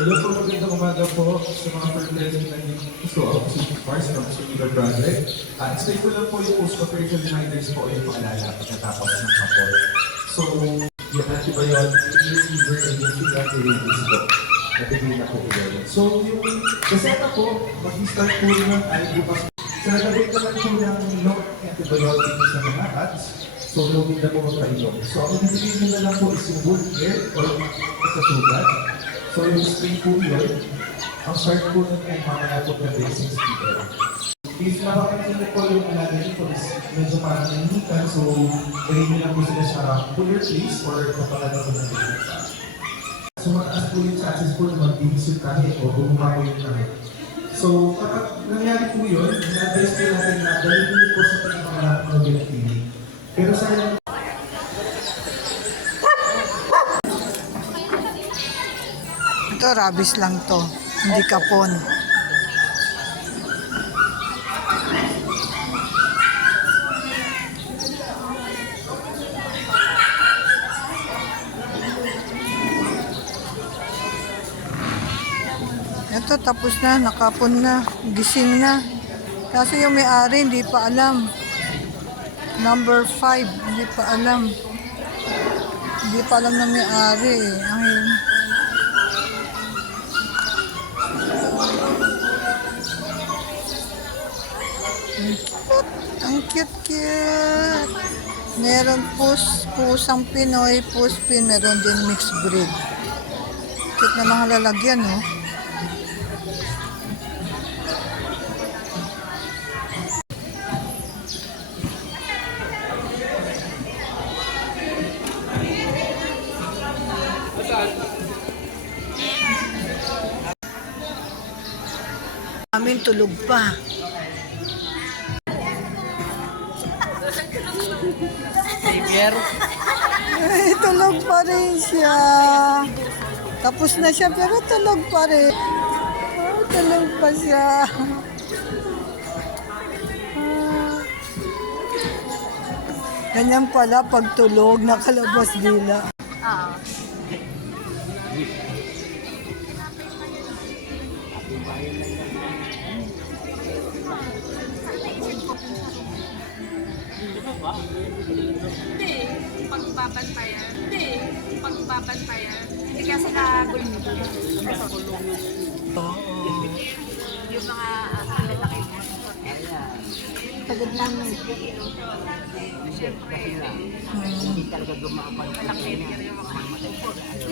Hello po, magandang umaga po sa mga fertilizer na gusto ako si Mars from Sumiter Project. Explain ko lang po yung post-operation reminders po yung paalala pagkatapos ng support. So, yung antibiotic, yung fever, and yung anti-rabies po. Nabigay na po yun. So, yung kaseta po, mag-start po rin ay bukas. So, nagabit naman po ng no antibiotic sa mga cats. So, login na po magpainom. So, ang ibigay nyo na lang po is yung wound care or sa sugat. So, yung spray po yun, ang start po nun ay mamaya po na 6 p.m. If napapansin niyo po yung alaga nito is medyo parang naninitan, so gawin niyo lang po sila sa cooler place or kapalagan po ng sa. So, mataas po yung chances po na mag-ibis yung kahit o bumaba po yung kahit. So, kapag nangyari po yun, na-advise po natin na dalhin niyo po sa pinakamalapit ng vet clinic. Pero sa ito, rabies lang to. Hindi kapon. Ito, tapos na. Nakapon na. Gising na. Kasi yung may-ari, hindi pa alam. Number 5, hindi pa alam. Hindi pa alam na may-ari eh. Ang cute-cute. Meron pusang Pinoy, puspin, meron din mixed breed. Cute na mga lalagyan, no? Amin tulog pa. Ay, tulog pa rin siya. Tapos na siya pero tulog pa rin. Oh, tulog pa siya. Ganyan pala pag tulog, nakalabas dila. Hindi, pagbabantayan. Hindi, pagbabantayan. Hindi kasi nagulong ito. Yung mga lalaki mo. Pagod lang. Siyempre, malaki yung mga